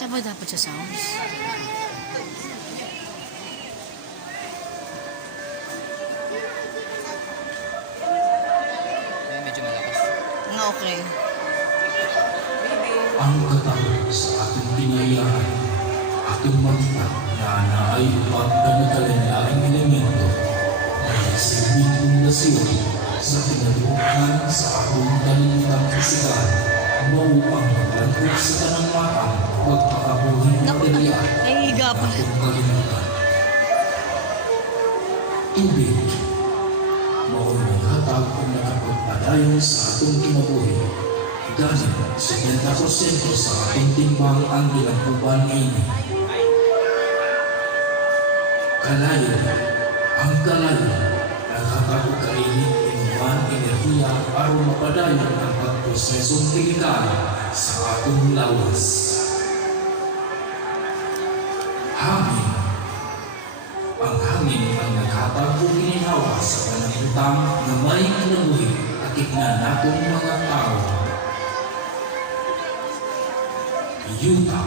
Saan ba dapat sa sounds? Ay, medyo malakas. Nga okay. Ang katawan sa ating pinayaan, ating makita na ay upang kanagalanlaing elemento na nagsilbing pundasyon sa pinaluhan sa atong kalimitang pisikal mo upang maglangkot sa tanang matang pagpakabuhing material Nahihiga pa. atong kalimutan. Tubig, mao'y naghatag o nakapagpadayon sa atong kinabuhi. Ganit, 70% sa ating timbang ang ginagawa ini. Kalayo, ang kalayo, naghatag kainit, inuman, enerhiya, aron mapadayon ang pagprosesong kemikal sa atong lawas. Hangin, ang hangin ang naghatag o ginhawa sa panangutang na may kinabuhi at ignanatong mga tao. Yuta.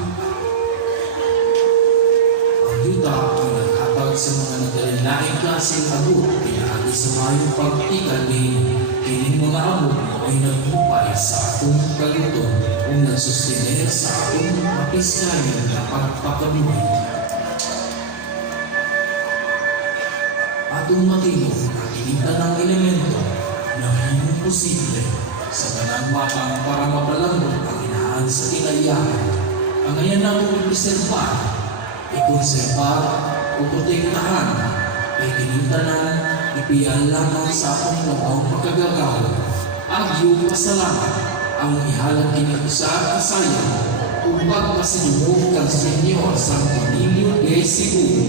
Ang yuta ang naghatag sa mga nagdalalaing klaseng abot pinahagi sa mayong pagtikal din kining mga abot na ay naghupay sa atong kaluton o nagsustener sa atong mapiskayon na pagpakabuhay. Atong matilog na kinita ng elemento na hindi posible sa tanang matang para mapalambot ang inahan sa tinayaan. Ang ngayon na i-preservar, i-konservar o protektahan ay kinintanan, ipiyan lamang sa akong labang pagkagagaw. Ang iyong pasalamat ang ihalang kinag-isa kasayang upang masinumog kang Senyor sa Pangilyo de Cebu.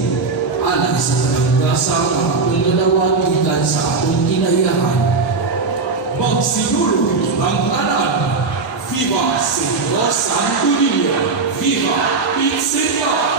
Alang sa kalanggasang ang akong nalawagigan sa akong kinayahan. Magsinulog ang tanan! Viva Senyor Santo Niño! Viva Itzepa!